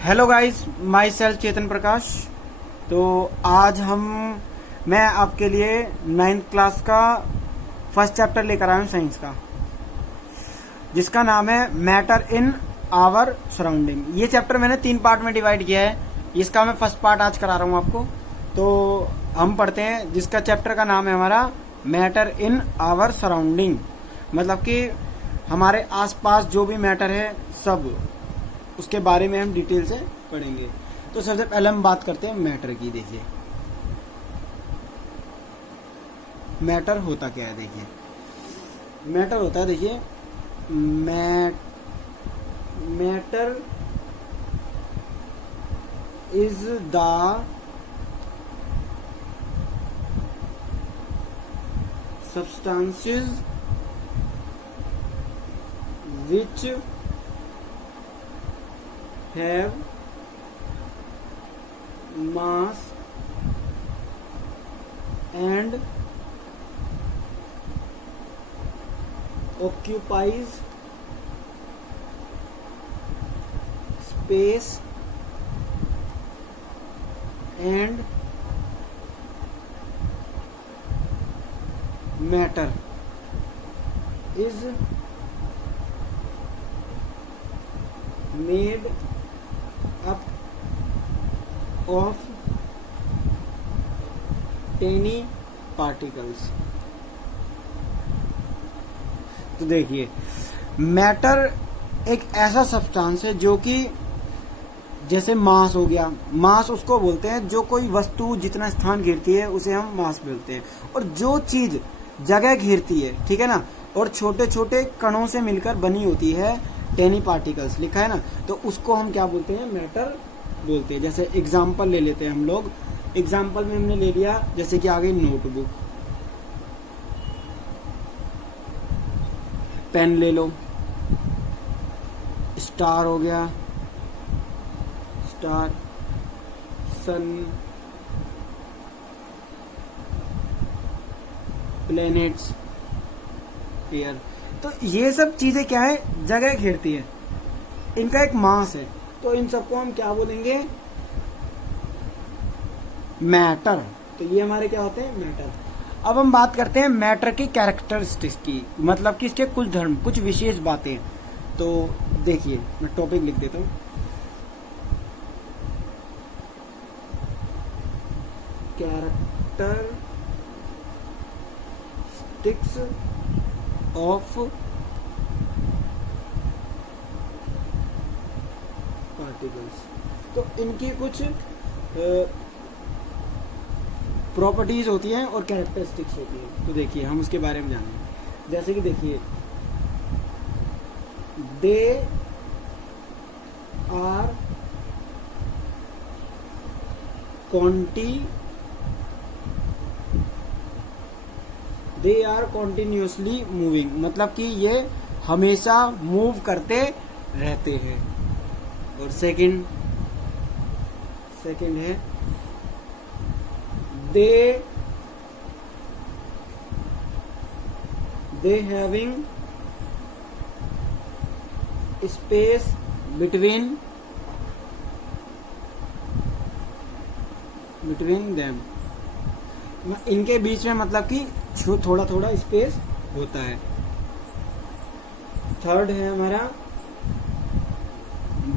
Hello guys, my self चेतन प्रकाश। तो आज मैं आपके लिए 9th क्लास का फर्स्ट चैप्टर लेकर आया हूँ साइंस का, जिसका नाम है मैटर इन आवर सराउंडिंग। ये चैप्टर मैंने 3 पार्ट में डिवाइड किया है। इसका मैं फर्स्ट पार्ट आज करा रहा हूँ आपको। तो हम पढ़ते हैं, जिसका चैप्टर का नाम है हमारा मैटर इन आवर सराउंडिंग। मतलब कि हमारे आसपास जो भी मैटर है सब उसके बारे में हम डिटेल से पढ़ेंगे। तो सबसे पहले हम बात करते हैं मैटर की। देखिए मैटर होता क्या है। देखिए मैटर होता है, देखिए matter is the substances which have mass and occupies space and matter is made up of tiny particles। तो देखिए मैटर एक ऐसा सब्सटेंस है जो कि जैसे मास हो गया, मास उसको बोलते हैं जो कोई वस्तु जितना स्थान घेरती है उसे हम मास बोलते हैं। और जो चीज जगह घेरती है, ठीक है ना, और छोटे छोटे कणों से मिलकर बनी होती है, टेनी पार्टिकल्स लिखा है ना, तो उसको हम क्या बोलते हैं, मैटर बोलते हैं। जैसे एग्जाम्पल ले लेते हैं हम लोग। एग्जाम्पल में हमने ले लिया जैसे कि आ गई नोटबुक, पेन ले लो, स्टार हो गया, स्टार, सन, प्लैनेट्स, एयर। तो ये सब चीजें क्या है, जगह घेरती है, इनका एक मास है, तो इन सबको हम क्या बोलेंगे, मैटर। तो ये हमारे क्या होते हैं, मैटर। अब हम बात करते हैं मैटर की कैरेक्टरिस्टिक्स की, मतलब कि इसके कुछ धर्म, कुछ विशेष बातें। तो देखिए मैं टॉपिक लिख देता हूं, कैरेक्टरिस्टिक्स ऑफ पार्टिकल्स। तो इनकी कुछ प्रॉपर्टीज होती हैं और कैरेक्टरिस्टिक्स होती हैं। तो देखिए हम उसके बारे में जानेंगे। जैसे कि देखिए दे आर कॉन्टिन्यूसली मूविंग, मतलब कि ये हमेशा मूव करते रहते हैं। और सेकंड है they having space between them, इनके बीच में मतलब कि थोड़ा थोड़ा स्पेस होता है। थर्ड है हमारा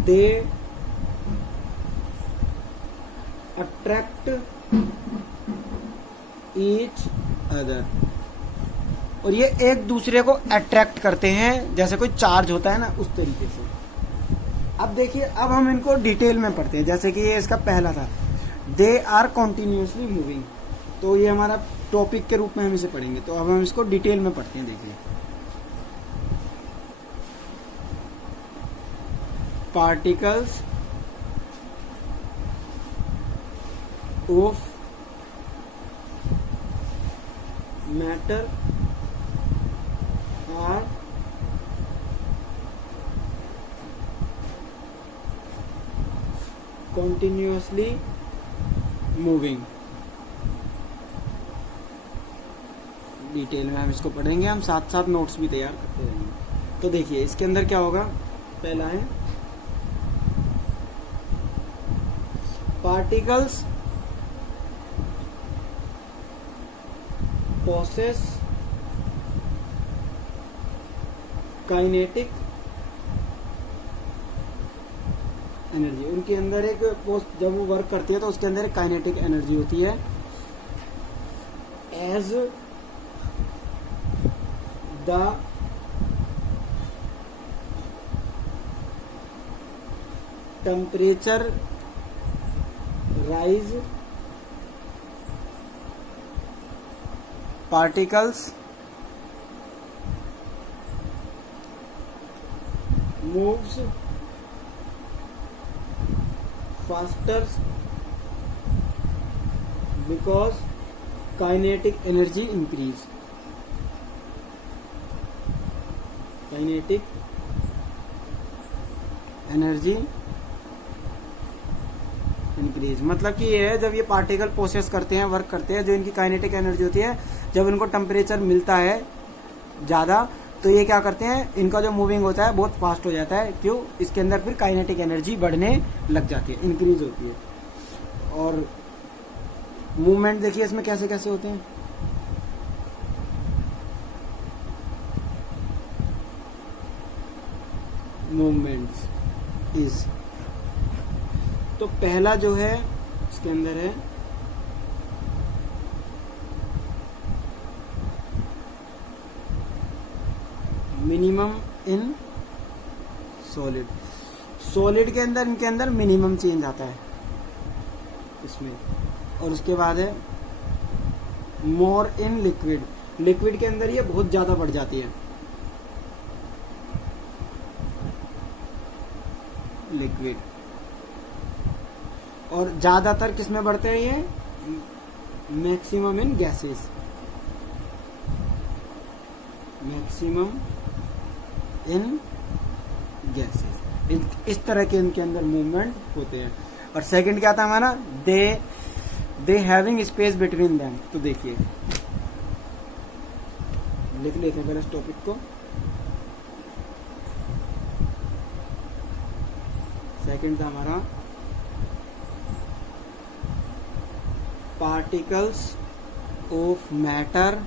दे अट्रैक्ट ईच अदर, और ये एक दूसरे को अट्रैक्ट करते हैं, जैसे कोई चार्ज होता है ना, उस तरीके से। अब देखिए, अब हम इनको डिटेल में पढ़ते हैं। जैसे कि ये इसका पहला था, दे आर कॉन्टिन्यूसली मूविंग, तो ये हमारा टॉपिक के रूप में हम इसे पढ़ेंगे। तो अब हम इसको डिटेल में पढ़ते हैं। देखिए particles of matter are continuously moving। Detail में हम इसको पढ़ेंगे, हम साथ साथ नोट्स भी तैयार करते रहेंगे। तो देखिए इसके अंदर क्या होगा, पहला है particles possess kinetic एनर्जी। उनके अंदर एक जब वो वर्क करती है तो उसके अंदर एक काइनेटिक एनर्जी होती है। As the temperature rise, particles moves faster because kinetic energy increase। kinetic energy increase मतलब कि ये है जब ये पार्टिकल प्रोसेस करते हैं, वर्क करते हैं, जो इनकी काइनेटिक एनर्जी होती है, जब इनको टेम्परेचर मिलता है ज़्यादा तो ये क्या करते हैं, इनका जो मूविंग होता है बहुत फास्ट हो जाता है। क्यों? इसके अंदर फिर काइनेटिक एनर्जी बढ़ने लग जाती है, इंक्रीज होती है। और मूवमेंट देखिए इसमें कैसे कैसे होते हैं। मूवमेंट्स इज, तो पहला जो है इसके अंदर है मिनिमम इन सॉलिड। सॉलिड के अंदर इनके अंदर मिनिमम चेंज आता है इसमें। और उसके बाद है मोर इन लिक्विड। लिक्विड के अंदर ये बहुत ज्यादा बढ़ जाती है। लिक्विड और ज्यादातर किसमें बढ़ते हैं ये? Maximum in gases. Maximum in gases. इस तरह के इनके अंदर मूवमेंट होते हैं। और सेकंड क्या था हमारा? They having space between them. तो देखिए लिख लेते हैं पहले इस टॉपिक को। सेकंड था हमारा particles of matter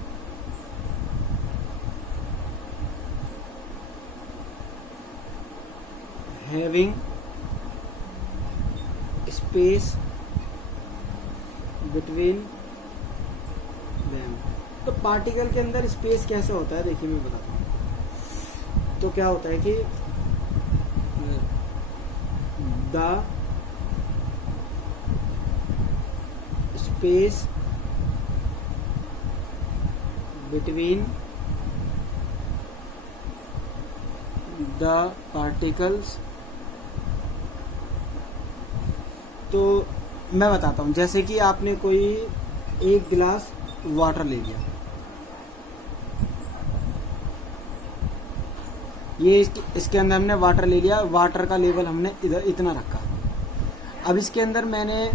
having space between them. तो पार्टिकल के अंदर स्पेस कैसे होता है देखिए मैं बताता हूँ। तो क्या होता है कि the space between the particles. तो मैं बताता हूँ, जैसे कि आपने कोई एक गिलास वाटर ले लिया, ये इसके अंदर हमने वाटर ले लिया, वाटर का लेवल हमने इधर इतना रखा। अब इसके अंदर मैंने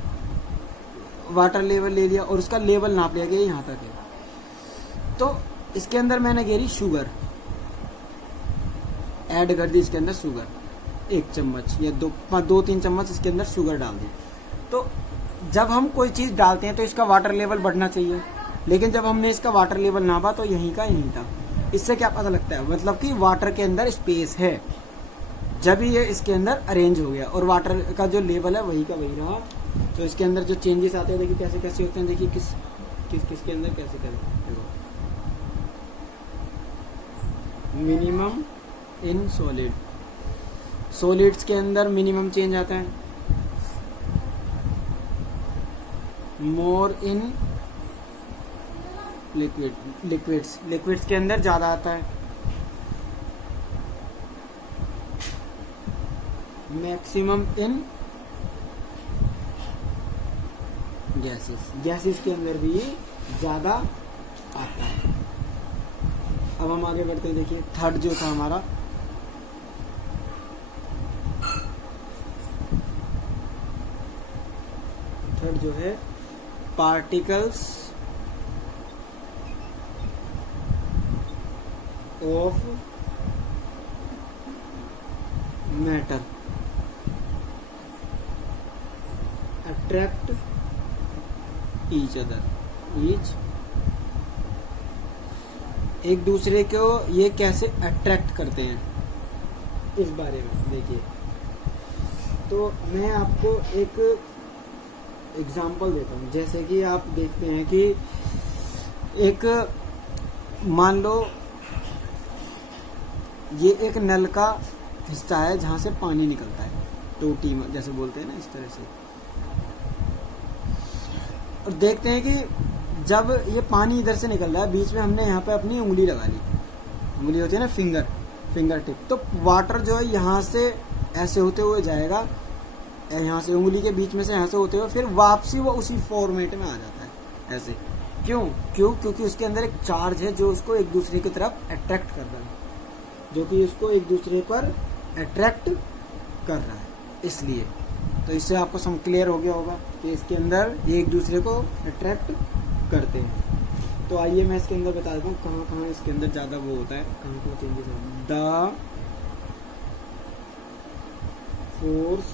वाटर लेवल ले लिया और उसका लेवल नाप लिया गया यहाँ तक है। तो इसके अंदर मैंने घेरी शुगर, ऐड कर दी इसके अंदर शुगर, 1 चम्मच या 2-3 चम्मच इसके अंदर शुगर डाल दी। तो जब हम कोई चीज डालते हैं तो इसका वाटर लेवल बढ़ना चाहिए, लेकिन जब हमने इसका वाटर लेवल नापा तो यहीं का यहीं था। इससे क्या पता लगता है? मतलब कि वाटर के अंदर स्पेस है, जब ये इसके अंदर अरेंज हो गया और वाटर का जो लेवल है वही का वही रहा। तो इसके अंदर जो चेंजेस आते हैं देखिए कैसे कैसे होते हैं। देखिए किसके अंदर कैसे कैसे। मिनिमम इन सॉलिड, सॉलिड्स के अंदर मिनिमम चेंज आता है। मोर इन लिक्विड, लिक्विड्स के अंदर ज्यादा आता है। मैक्सिमम इन गैसेस के अंदर भी ज्यादा आता है। अब हम आगे बढ़ते हैं। देखिए थर्ड जो था हमारा जो है particles of matter attract each other, एक दूसरे को ये कैसे अट्रैक्ट करते हैं इस बारे में देखिए। तो मैं आपको एक एग्जांपल देता हूँ। जैसे कि आप देखते हैं कि एक, मान लो ये एक नल का हिस्सा है जहां से पानी निकलता है, टोटी जैसे बोलते हैं ना, इस तरह से। और देखते हैं कि जब ये पानी इधर से निकल रहा है, बीच में हमने यहाँ पे अपनी उंगली लगा ली, उंगली होती है ना फिंगर टिप, तो वाटर जो है यहाँ से ऐसे होते हुए जाएगा, यहाँ से उंगली के बीच में से यहाँ से होते हुए फिर वापसी वो उसी फॉर्मेट में आ जाता है ऐसे। क्योंकि उसके अंदर एक चार्ज है जो उसको एक दूसरे की तरफ अट्रैक्ट कर रहा है, जो कि उसको एक दूसरे पर अट्रैक्ट कर रहा है, इसलिए। तो इससे आपको सम क्लियर हो गया होगा कि इसके अंदर ये एक दूसरे को अट्रैक्ट करते हैं। तो आइए मैं इसके अंदर बता देता हूँ कहाँ कहाँ इसके अंदर ज़्यादा वो होता है, कहाँ कहाँ चेंजेस होता है। द फोर्स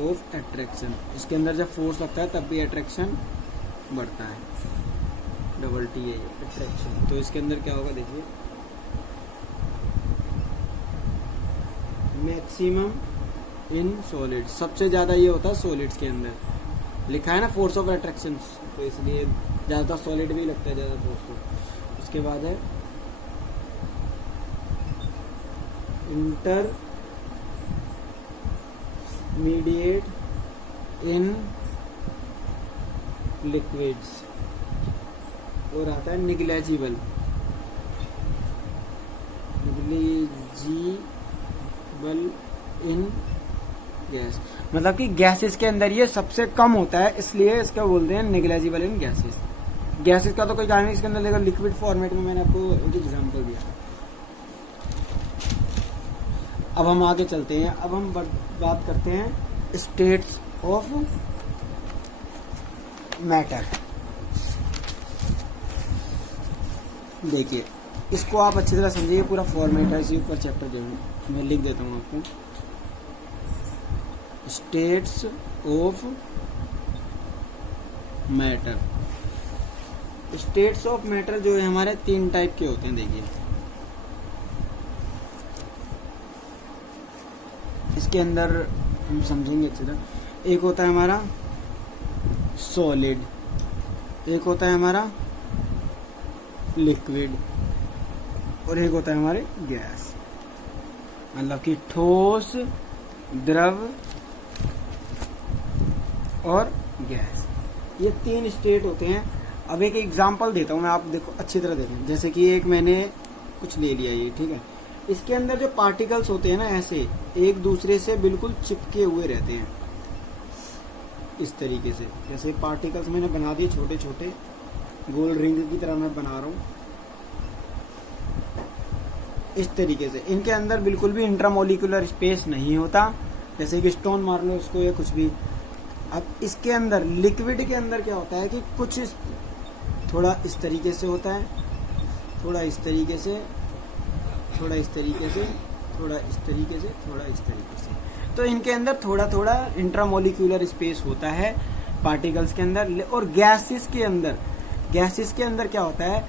ऑफ अट्रैक्शन, इसके अंदर जब फोर्स लगता है तब भी अट्रैक्शन बढ़ता है, डबल टी है अट्रैक्शन। तो इसके अंदर क्या होगा देखिए, मैक्सिमम इन सॉलिड, सबसे ज्यादा ये होता है सॉलिड्स के अंदर, लिखा है ना फोर्स ऑफ अट्रैक्शन, तो इसलिए ज्यादातर सॉलिड भी लगता है ज्यादा फोर्स को। उसके बाद है इंटरमीडिएट इन लिक्विड्स, और आता है निग्लेजिबल इन गैस, मतलब कि गैसेस के अंदर ये सबसे कम होता है, इसलिए इसका बोलते हैं निग्लेजिबल इन गैसेस। गैसेस का तो कोई कारण नहीं इसके अंदर, देखो लिक्विड फॉर्मेट में मैंने आपको एक एग्जांपल दिया। अब हम आगे चलते हैं, अब हम बात करते हैं स्टेट्स ऑफ मैटर। देखिए इसको आप अच्छी तरह समझिए, पूरा फॉर्मेट है, इसी ऊपर चैप्टर जो है मैं लिख देता हूँ आपको। States of matter, states of matter जो है हमारे 3 टाइप के होते हैं। देखिए इसके अंदर हम समझेंगे अच्छी तरह। एक होता है हमारा सॉलिड, एक होता है हमारा लिक्विड, और एक होता है हमारे गैस, मतलब कि ठोस, द्रव और गैस, ये 3 स्टेट होते हैं। अब एक एग्जांपल देता हूँ मैं, आप देखो अच्छी तरह देखें। जैसे कि एक मैंने कुछ ले लिया ये, ठीक है, इसके अंदर जो पार्टिकल्स होते हैं ना, ऐसे एक दूसरे से बिल्कुल चिपके हुए रहते हैं इस तरीके से। जैसे पार्टिकल्स मैंने बना दिए छोटे छोटे, गोल रिंग की तरह मैं बना रहा हूँ इस तरीके से। इनके अंदर बिल्कुल भी इंट्रामोलिकुलर स्पेस नहीं होता, जैसे कि स्टोन मार लो उसको या कुछ भी। अब इसके अंदर लिक्विड के अंदर क्या होता है कि कुछ थोड़ा इस तरीके से होता है, थोड़ा इस तरीके से, थोड़ा इस तरीके से, थोड़ा इस तरीके से, थोड़ा इस तरीके से। तो इनके अंदर थोड़ा थोड़ा इंट्रामोलिकुलर स्पेस होता है पार्टिकल्स के अंदर। और गैसेस के अंदर क्या होता है,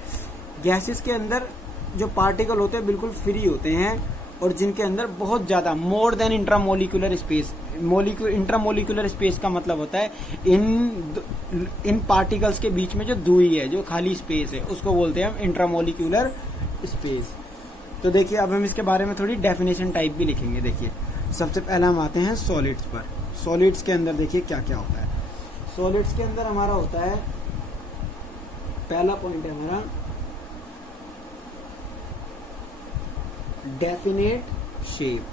गैसेस के अंदर जो पार्टिकल होते हैं बिल्कुल फ्री होते हैं, और जिनके अंदर बहुत ज्यादा more than intramolecular space. Intramolecular space का मतलब होता है इन पार्टिकल्स के बीच में जो दूरी है, जो खाली स्पेस है, उसको बोलते हैं हम इंट्रामोलिकुलर स्पेस। तो देखिए अब हम इसके बारे में थोड़ी डेफिनेशन टाइप भी लिखेंगे। देखिए सबसे पहले हम आते हैं सॉलिड्स पर। सॉलिड्स के अंदर देखिए क्या क्या होता है। सॉलिड्स के अंदर हमारा होता है, पहला पॉइंट है हमारा डेफिनेट शेप।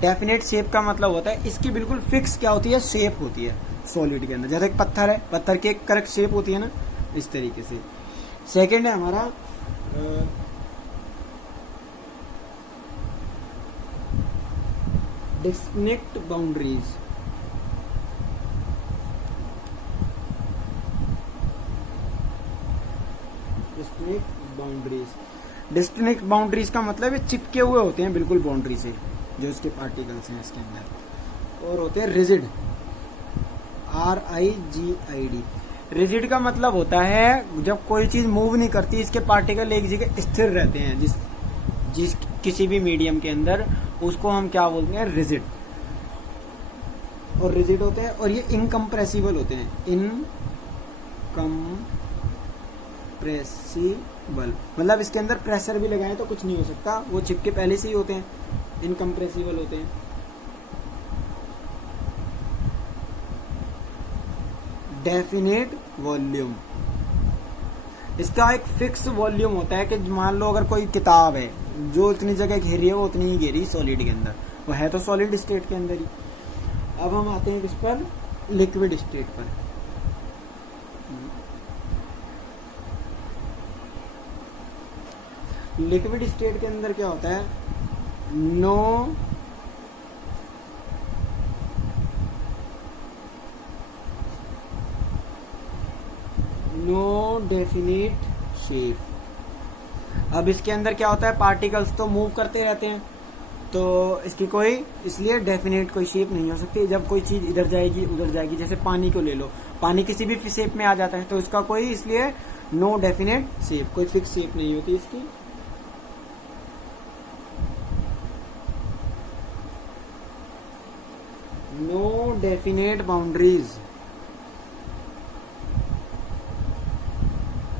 डेफिनेट शेप का मतलब होता है इसकी बिल्कुल फिक्स क्या होती है, शेप होती है सॉलिड के अंदर। जैसे एक पत्थर है, पत्थर की एक करेक्ट शेप होती है ना, इस तरीके से। सेकंड है हमारा डिस्टिंक्ट बाउंड्रीज। डिस्टिंक्ट बाउंड्रीज का मतलब ये चिपके हुए होते हैं बिल्कुल बाउंड्री से, जो इसके पार्टिकल्स हैं इसके अंदर। और होते हैं रिजिड, RIGID। रिजिड का मतलब होता है जब कोई चीज मूव नहीं करती, इसके पार्टिकल एक जगह स्थिर रहते हैं, जिस किसी भी मीडियम के अंदर, उसको हम क्या बोलते हैं, रिजिड। और रिजिड होते हैं, और ये इनकम्प्रेसिबल होते हैं, इनकम्प्रेसिबल मतलब इसके अंदर प्रेशर भी लगाए तो कुछ नहीं हो सकता, वो चिपके पहले से ही होते हैं, इनकम्प्रेसिबल होते हैं। डेफिनेट वॉल्यूम, इसका एक फिक्स वॉल्यूम होता है कि मान लो अगर कोई किताब है जो इतनी जगह घेरी है वो उतनी ही घेरी सॉलिड के अंदर, वो है तो सॉलिड स्टेट के अंदर ही। अब हम आते हैं किस पर, लिक्विड स्टेट पर। लिक्विड स्टेट के अंदर क्या होता है, नो डेफिनिट शेप। अब इसके अंदर क्या होता है, पार्टिकल्स तो मूव करते रहते हैं, तो इसकी कोई इसलिए डेफिनेट कोई शेप नहीं हो सकती। जब कोई चीज इधर जाएगी उधर जाएगी, जैसे पानी को ले लो, पानी किसी भी शेप में आ जाता है, तो इसका कोई इसलिए नो डेफिनेट शेप, कोई फिक्स शेप नहीं होती इसकी। नो डेफिनेट बाउंड्रीज,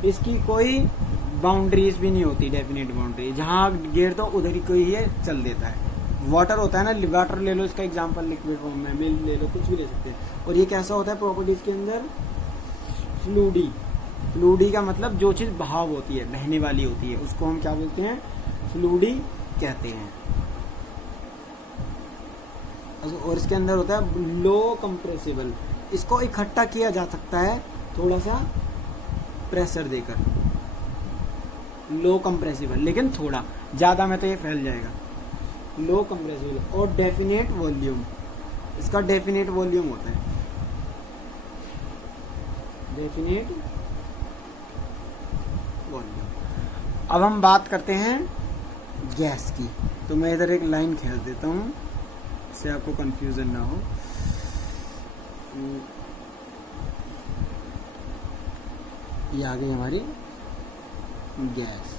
इसकी कोई बाउंड्रीज भी नहीं होती, डेफिनेट बाउंड्री, जहां गिर दो उधर ही कोई ये चल देता है। वाटर होता है ना, वाटर ले लो इसका एग्जांपल, लिक्विड फॉर्म में, मिल्क ले लो, कुछ भी ले सकते हैं। और ये कैसा होता है प्रॉपर्टीज के अंदर, फ्लूडी। फ्लूडी का मतलब जो चीज बहाव होती है, बहने वाली होती है, उसको हम क्या बोलते हैं, फ्लूडी कहते हैं। और इसके अंदर होता है लो कंप्रेसिबल, इसको इकट्ठा किया जा सकता है थोड़ा सा प्रेशर देकर, लो कंप्रेसिबल, लेकिन थोड़ा ज्यादा में तो ये फैल जाएगा, लो कंप्रेसिबल। और डेफिनेट वॉल्यूम, इसका डेफिनेट वॉल्यूम होता है, डेफिनेट वॉल्यूम। अब हम बात करते हैं गैस की, तो मैं इधर एक लाइन खींच देता हूं, इससे आपको कंफ्यूजन ना हो। ये आ गई हमारी गैस।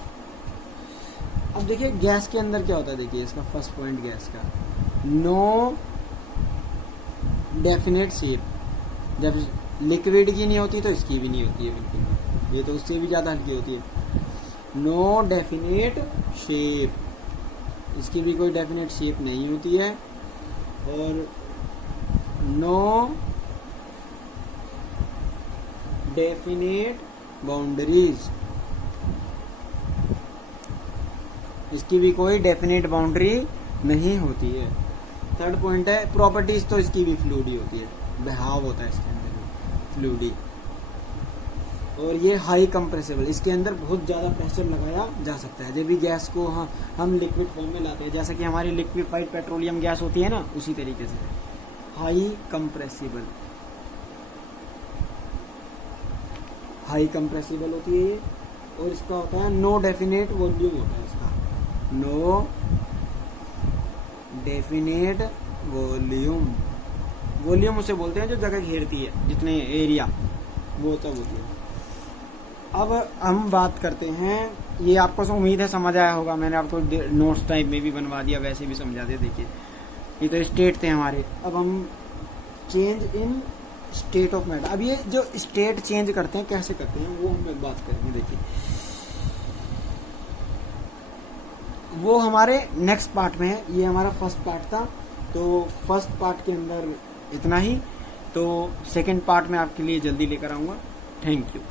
अब देखिए गैस के अंदर क्या होता है, देखिए इसका फर्स्ट पॉइंट गैस का, नो डेफिनेट शेप। जब लिक्विड की नहीं होती तो इसकी भी नहीं होती है बिल्कुल, ये तो उससे भी ज्यादा हल्की होती है। नो डेफिनेट शेप, इसकी भी कोई डेफिनेट शेप नहीं होती है। और नो डेफिनेट बाउंड्रीज, इसकी भी कोई डेफिनेट बाउंड्री नहीं होती है। थर्ड पॉइंट है प्रॉपर्टीज, तो इसकी भी फ्लूडी होती है, बहाव होता है इसके अंदर फ्लूडी। और ये हाई कंप्रेसिबल, इसके अंदर बहुत ज्यादा प्रेशर लगाया जा सकता है। जब भी गैस को हम लिक्विड फॉर्म में लाते हैं, जैसा कि हमारी लिक्विफाइड पेट्रोलियम गैस होती है ना, उसी तरीके से हाई कंप्रेसिबल, हाई कंप्रेसिबल होती है ये। और इसका होता है नो डेफिनेट वॉल्यूम होता है इसका, नो डेफिनेट वॉल्यूम। वॉल्यूम उसे बोलते हैं जो जगह घेरती है, जितने एरिया, वो तब होती है। अब हम बात करते हैं, ये आपको उम्मीद है समझ आया होगा, मैंने आपको नोट्स टाइप में भी बनवा दिया, वैसे भी समझा दिया। देखिए ये तो स्टेट थे हमारे, अब हम change in state of matter. अब ये जो स्टेट चेंज करते हैं कैसे करते हैं वो हम बात करेंगे। देखिए वो हमारे नेक्स्ट पार्ट में है, ये हमारा फर्स्ट पार्ट था, तो फर्स्ट पार्ट के अंदर इतना ही, तो सेकंड पार्ट में आपके लिए जल्दी लेकर आऊंगा। Thank you.